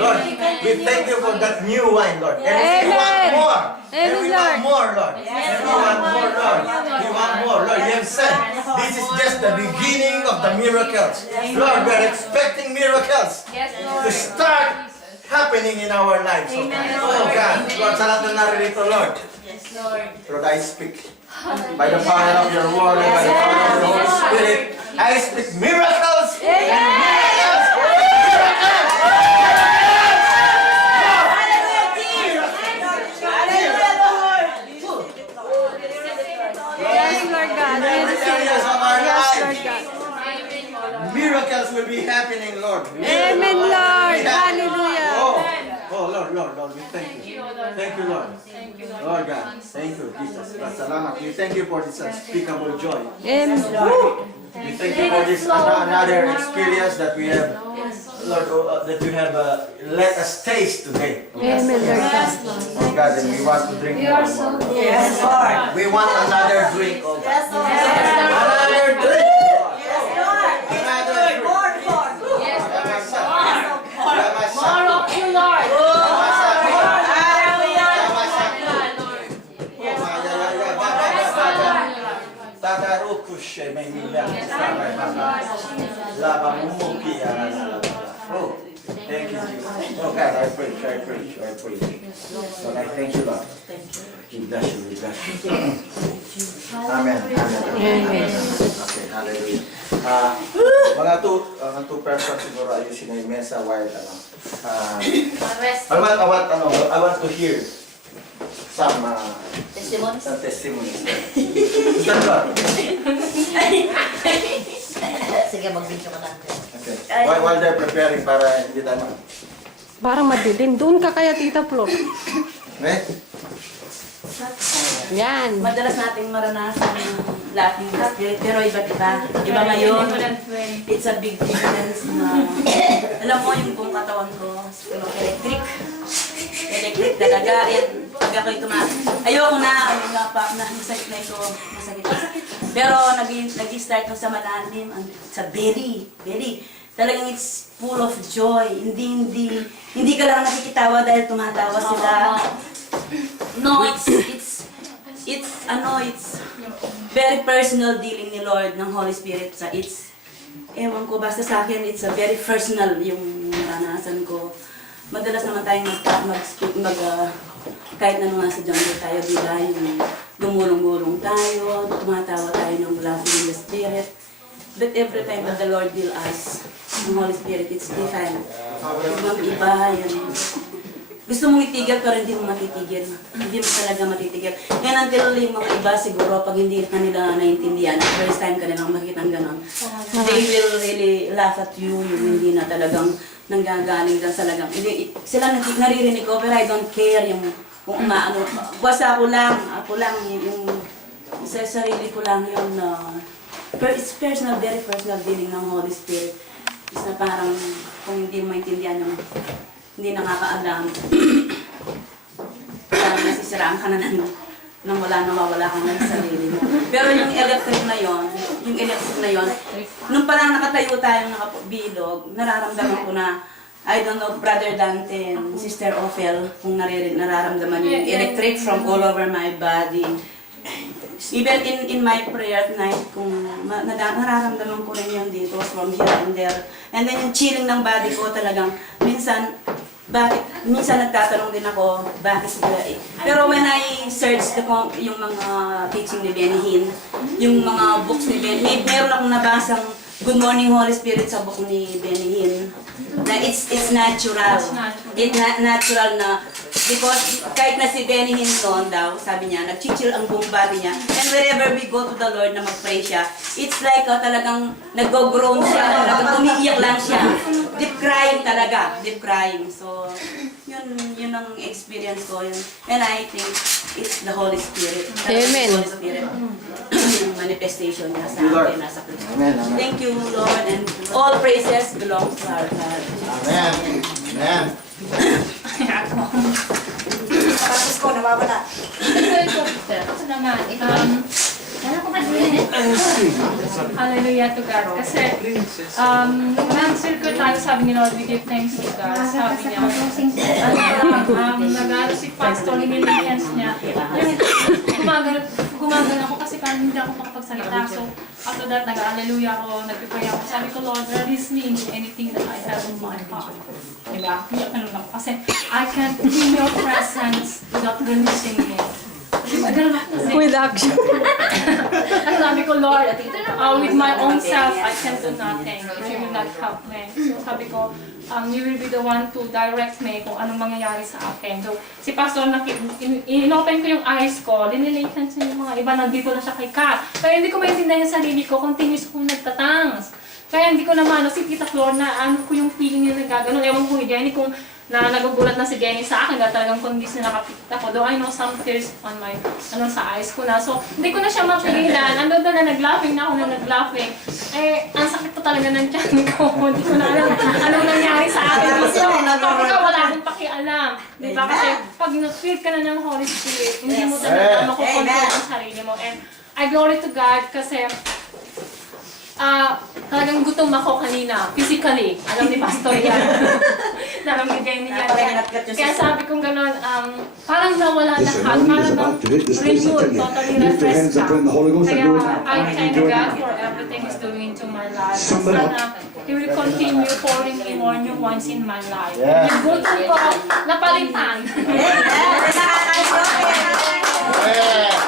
Lord, we thank you for that new wine, Lord. And we want more. And we want more, Lord. And we want more, Lord. We want more, Lord. You have said this is just the beginning of the miracles. Lord, we are expecting miracles to start happening in our lives. Oh God, Lord, sa lahat na naririto, Lord. Lord, I speak by the power of your word and by the power of the Holy Spirit. I speak miracles. Miracles. Miracles will be happening, Lord. Amen, Lord. Hallelujah. Oh, Lord, we thank you. Thank you, Lord. Lord God, thank you, Jesus. Lord, salamat. We thank you for this unspeakable joy. Amen. We thank you for this another experience that we have, Lord, that you have let us taste today. Amen, Lord God. Oh God, and we want to drink more. Yes, Lord. We want another drink, oh God. Yes, Lord. Another drink. Yes, Lord. Another drink. More, Lord. Yes, More of you, Lord. Oh, thank you, Jesus. Oh God, I praise you, I praise you, I praise you. Lord, I thank you, Lord. We bless you, we bless you. Amen. Amen. Okay, hallelujah. Mga two persons siguro ayusin na yung mesa while I want to hear some testimonies. Saan ba? Sige, mag-video ka lang. Okay. While they're preparing para hindi tayo Parang madilim. Doon ka kaya, Tita Flor. Eh? Yan. Madalas nating maranasan yung lahat ng spirit, pero iba't iba. Iba ngayon, it's a big difference na, alam mo yung buong katawan ko, electric. Electric talaga. And pag ako'y ayoko na, masakit na ito, masakit. Pero nag-start ko sa malalim, sa belly. Talagang it's full of joy. Hindi ka lang nakikitawa dahil tumatawa sila. No, it's very personal dealing ni Lord ng Holy Spirit sa ewan ko, basta sa akin it's a very personal yung naranasan ko. Madalas naman tayong kahit na nga sa jungle tayo, diba, yung gumulong-gulong tayo, tumatawa tayo ng laughing in the Spirit. But every time that the Lord will us, ng Holy Spirit, it's different. Ibang iba, yun. Gusto mong itigil pero hindi mo matitigil. Hindi mo talaga matitigil. Yan until yung mga iba siguro pag hindi kanila naiintindihan, first time ka nilang makikita ng ganon, they will really laugh at you, yung hindi na talagang nanggagaling lang sa lagang. Sila naririnig ko pero I don't care yung kung umaano. Basta ako lang yung sa sarili ko lang yung it's personal, very personal dealing ng Holy Spirit. Is na parang kung hindi mo maintindihan yung hindi nakakaalam. Parang nasisiraan ka na nang nawawala ka na sa sarili mo. Pero yung electric na yon, nung parang nakatayo tayong nakabilog, nararamdaman ko na, I don't know, Brother Dante and Sister Ophel, kung nararamdaman yung electric from all over my body. Even in my prayer at night, kung nararamdaman ko rin yun dito, from here and there. And then yung chilling ng body ko talagang, minsan nagtatanong din ako, bakit sila eh. Pero when I search yung mga teaching ni Benny Hinn, yung mga books ni Benny, meron akong nabasang Good Morning Holy Spirit sa book ni Benny Hinn. Na it's natural. It's natural na, because kahit na si Benny Hinn noon daw, sabi niya, nag-chill ang buong body niya. And wherever we go to the Lord na mag-pray siya, it's like talagang nag-groan siya, talagang umiiyak lang siya. Deep crying talaga, deep crying. So, yun ang experience ko. And I think it's the Holy Spirit. Amen. The Holy Spirit. Yung manifestation niya sa akin, nasa Kristo. Amen. Thank you, Lord, and all praises belong to our God. Amen. Amen. Tapos ko, nawawala. Ito, ako naman. Ano ko ba din? Hallelujah to God. Kasi, nag-circle tayo, sabi ni Lord, we give thanks to God. Sabi niya, nag-aaral si Pastor, linilians niya. Gumagal ako kasi parang hindi ako makapagsalita. So, after that, nag-hallelujah ako, nag-pray ako. Sabi ko, Lord, release me into anything that I have in my heart. Diba? Kasi, I can't be in your presence without releasing me. With action. Ang sabi ko, Lord, with my own self, I can do nothing if you will not help me. So sabi ko, you will be the one to direct me kung anong mangyayari sa akin. So si Pastor, in-open ko yung eyes ko, linilatan siya yung mga iba, nandito na siya kay Kat. Kaya hindi ko maintindihan yung sarili ko, continuous kong nagtatangs. Kaya hindi ko naman, si Tita Flor, na ano ko yung feeling niya nagaganon. Ewan ko ni Jenny kung nagugulat na si Jenny sa akin dahil talagang convinced na nakapit ako. Though I know some tears on my, sa eyes ko na. So, hindi ko na siya mapigilan. Ando doon na nag-laughing na ako na nag-laughing. Eh, ang sakit pa talaga ng tiyan ko. Hindi ko na alam anong nangyari sa akin dito. Kapag wala akong pakialam. Diba? Kasi pag na-feel ka na ng Holy Spirit, hindi mo talaga makukontrol ang sarili mo. And I glory to God kasi talagang gutom ako kanina, physically. Alam ni Pastor yan. Naramigay niya. Kaya sabi kong gano'n, parang nawala lahat. Parang renewed, totally refreshed ka. Kaya I thank God for everything He's doing into my life. Sana He will continue pouring in more new ones in my life. Yung gutom ko, napalitan. Yes!